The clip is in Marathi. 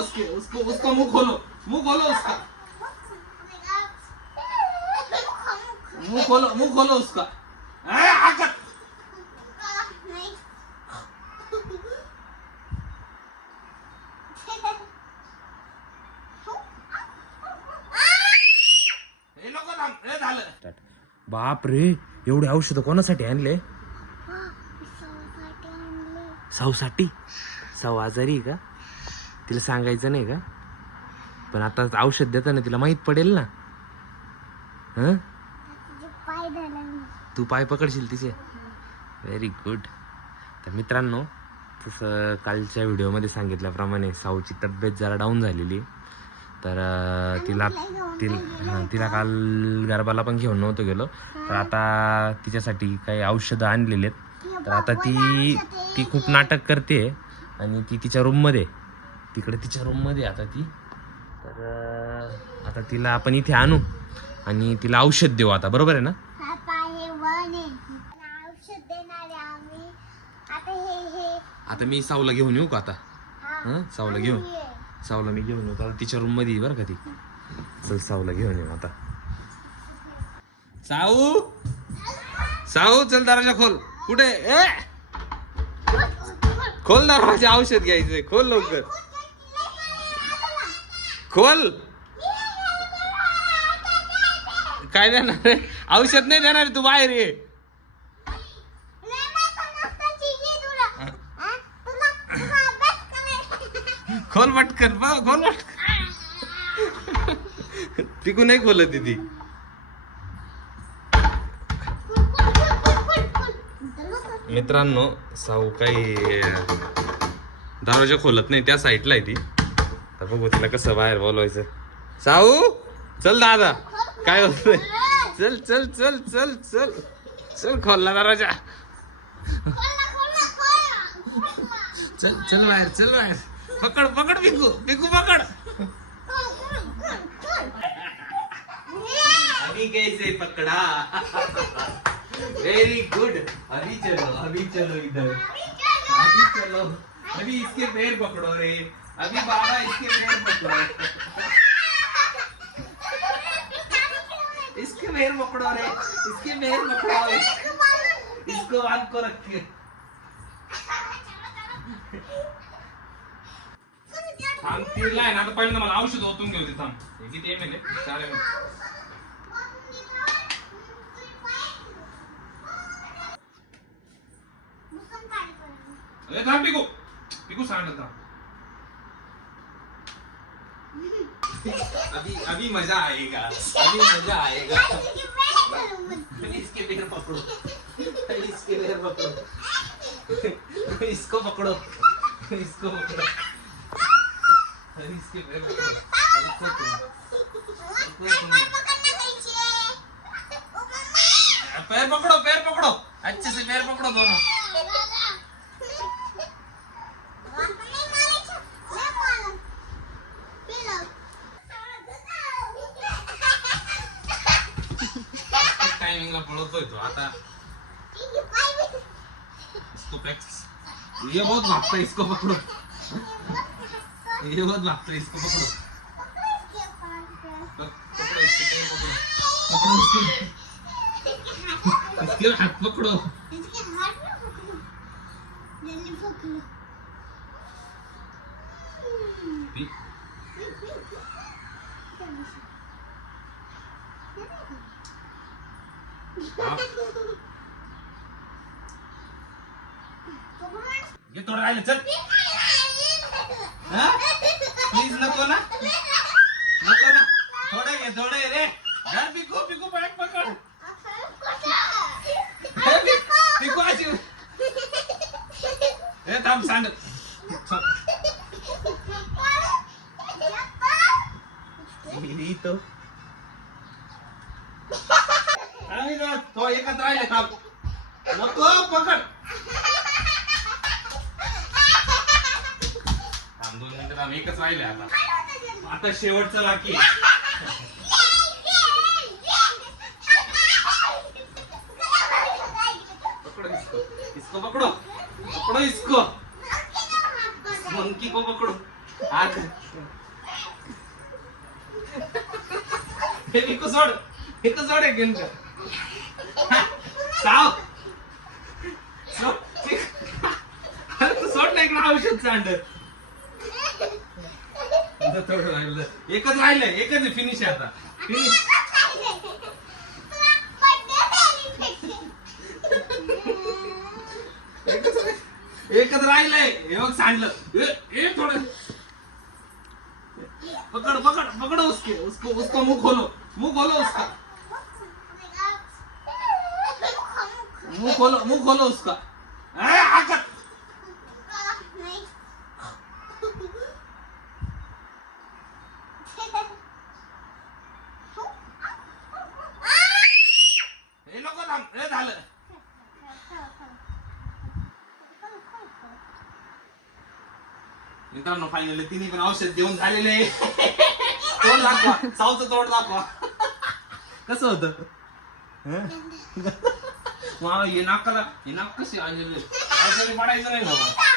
उसके उसको उसका मुंह खोलो मुंह खोलो उसका। मुंह खोलो मुंह खोलो उसका। बाप रे एवढे औषध कोणासाठी आणले? साऊसाठी साऊ आजारी का? तिला सांगायचं नाही का? पण आता औषध देताना तिला माहीत पडेल ना. हं? तू पाय पकडशील तिचे. व्हेरी गुड तर मित्रांनो तसं कालच्या व्हिडिओमध्ये सांगितल्याप्रमाणे साऊची तब्येत जरा डाऊन झालेली. आहे. तर तिला तिला तिला काल गरबाला पण घेऊन नव्हतं गेलो. तर आता तिच्यासाठी काही औषधं आणलेली आहेत. तर आता ती ती खूप नाटक करते आणि ती तिच्या रूममध्ये तिकडे तिच्या रूममध्ये आता ती. तर आता तिला आपण इथे आणू आणि तिला औषध देऊ आता. बरोबर आहे ना? आता हे हे. आता मी सावला घेऊन येऊ का आता? हा. सावला घेऊन. सावला मी घेऊन येऊ. आता तिच्या रूममध्ये बरं का ती. चल सावला घेऊन येऊ आता. साऊ साऊ चल दरवाजा खोल. कुठे? ए! खोल दरवाजा औषध घ्यायचंय. खोल लवकर. खोल. काय देणार रे? औषध नाही देणार तू बाहेर ये. खोल पटकन खोल पटकन. तिकू नाही खोलत ती मित्रांनो साऊ काही दरवाजा खोलत नाही त्या साईडला आहे ती. तर बघू तिला कसं बाहेर बोलवायचं. साऊ चल दादा. काय होतंय चल चल चल चल चल. चल खोलला दाराच्या चल चल बाहेर चल बाहेर. पकड पकड पिकू पिकू पकड. अभी कैसे पकड़ा? व्हेरी गुड अभी चलो अभी चलो इधर. अभी चलो. अभी इसके पैर पकड़ो रे. अभी बाबा इसके मेहर पकड़ो इसके मेहर पकड़ो रे इसके मेहर पकड़ो इसको बांध को रखिए. थांब तिला आहे ना आता पहिल्यांदा मला औषध ओतून घेऊ दे थांब. हे किती एम एल आहे? चार एम एल अरे थांब पिकू. पिकू सांग थांब. अभी अभी मजा आएगा। अभी मजा आएगा। इसके पैर पकड़ो। इसके पैर पकड़ो। इसको पकड़ो। इसको पकड़ो। इसके पैर पकड़ो। पैर पकड़ो अच्छे से पैर पकड़ो दोनों। टाइमिंगला पळवतोय तो. आता इसको प्रैक्टिस ये बहुत भागता है इसको पकड़ो ये बहुत भागता है इसको पकड़ो पकड़ो इसके पैर पकड़ो पकड़ो इसके हाथ पकड़ो ये थोडं राहिलं चल. प्लीज नको ना. नको ना. थोडं घे थोडं घे रे. धर पिकू पिकू बॅग पकड. पिक- अशी. हे थांब सांड इथं आणि जरा तो एकत्र राहिले थांब नको पकड. थांब दोन मिनिटं थांब एकच राहिले आता. आता शेवटचं बाकी पकड़ो इसको. इसको पकड़ो. पकड़ो इसको. मंकी को पकड़ो. आठ हे इको सोड. इकडं सोड एक गेम साव सोड. अरे ना इकडं औषध सांड थोडं राहिलं. एकच राहिलं एकच फिनिश आहे आता. फिनिश एकच राहिलंय. हे बघ सांडलं. ए- ए थोडं. पकड़ पकड़ पकड़ो उसके उसको उसका मुख खोलो. मुख खोलो उसका. मुंह खोलो मुंह खोलो उसका। हे झालं. मित्रांनो फायनली तिने पण औषध देऊन झालेले. तोंड दाखवा सावचं तोंड दाखवा. कसं होत? मग हे नाकाला हे नाक कशी आणलेले काहीतरी पडायचं नाही ना